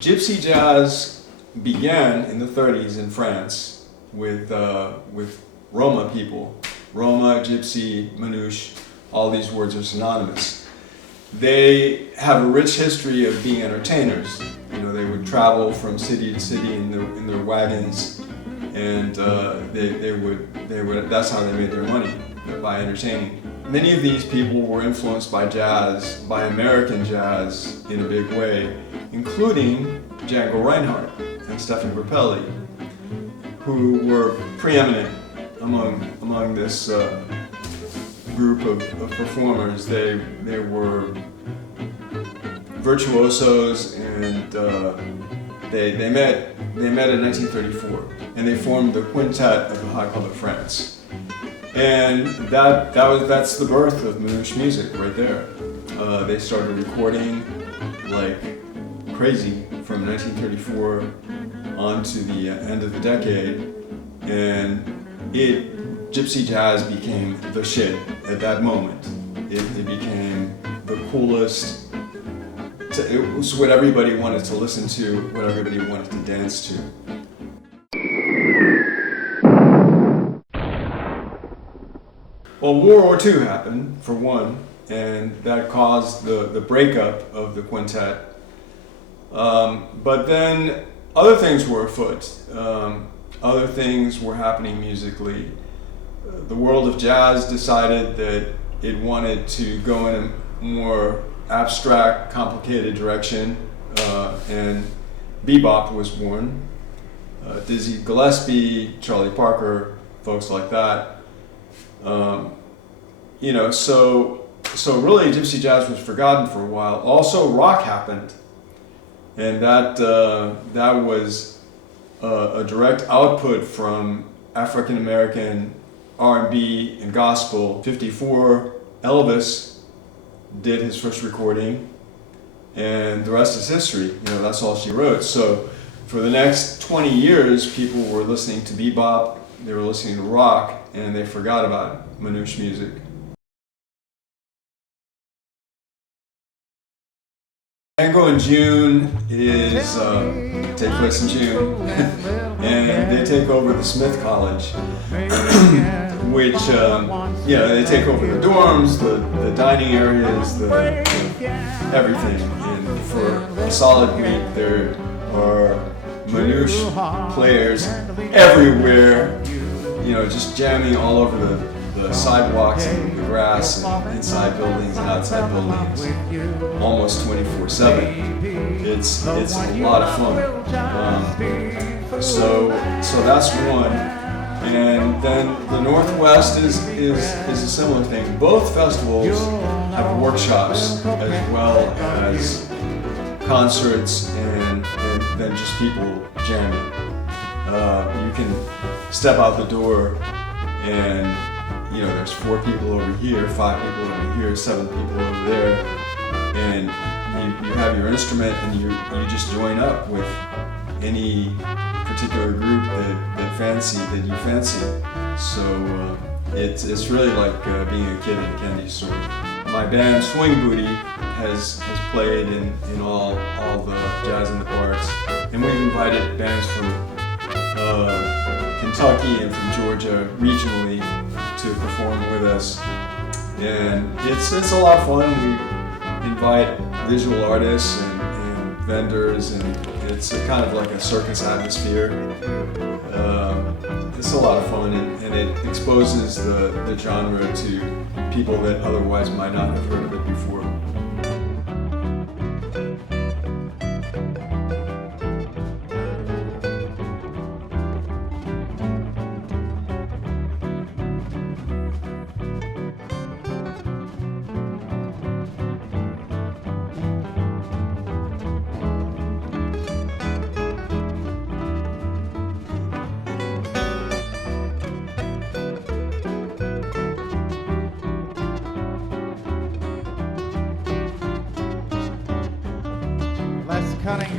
Gypsy jazz began in the 30s in France with Roma people. Roma, Gypsy, Manouche, all these words are synonymous. They have a rich history of being entertainers. You know, they would travel from city to city in their wagons, and they would. That's how they made their money, by entertaining. Many of these people were influenced by jazz, by American jazz in a big way, including Django Reinhardt and Stefan Grappelli, who were preeminent among this group of performers. They were virtuosos, and they met in 1934, and they formed the Quintet of the High Club of France. And that's the birth of Manouche music right there. They started recording like crazy from 1934 on to the end of the decade, and Gypsy jazz became the shit at that moment. It became the coolest. It was what everybody wanted to listen to, what everybody wanted to dance to. Well, World War II happened, for one, and that caused the breakup of the quintet. But then other things were afoot. Other things were happening musically. The world of jazz decided that it wanted to go in a more abstract, complicated direction, and bebop was born. Dizzy Gillespie, Charlie Parker, folks like that. So really Gypsy jazz was forgotten for a while. Also, rock happened, and that was a direct output from African American R&B and gospel. '54, Elvis did his first recording, and the rest is history. You know, that's all she wrote. So for the next 20 years, people were listening to bebop, they were listening to rock, and they forgot about Manouche music. Django in June is take place in June, and they take over the Smith College, which they take over the dorms, the dining areas, the everything. And for a solid week, there are Manouche players everywhere. You know, just jamming all over the sidewalks and the grass and inside buildings and outside buildings, almost 24/7. It's a lot of fun. So that's one. And then the Northwest is a similar thing. Both festivals have workshops as well as concerts and then just people jamming. You can step out the door and, you know, there's 4 people over here, 5 people over here, 7 people over there, and you have your instrument and you just join up with any particular group that you fancy. So it's really like being a kid in a candy store. My band Swing Booty has played in all the Jazz in the Parks, and we've invited bands from Kentucky and from Georgia regionally to perform with us, and it's a lot of fun. We invite visual artists and vendors, and it's kind of like a circus atmosphere. It's a lot of fun, and it exposes the genre to people that otherwise might not have heard of it before. Cutting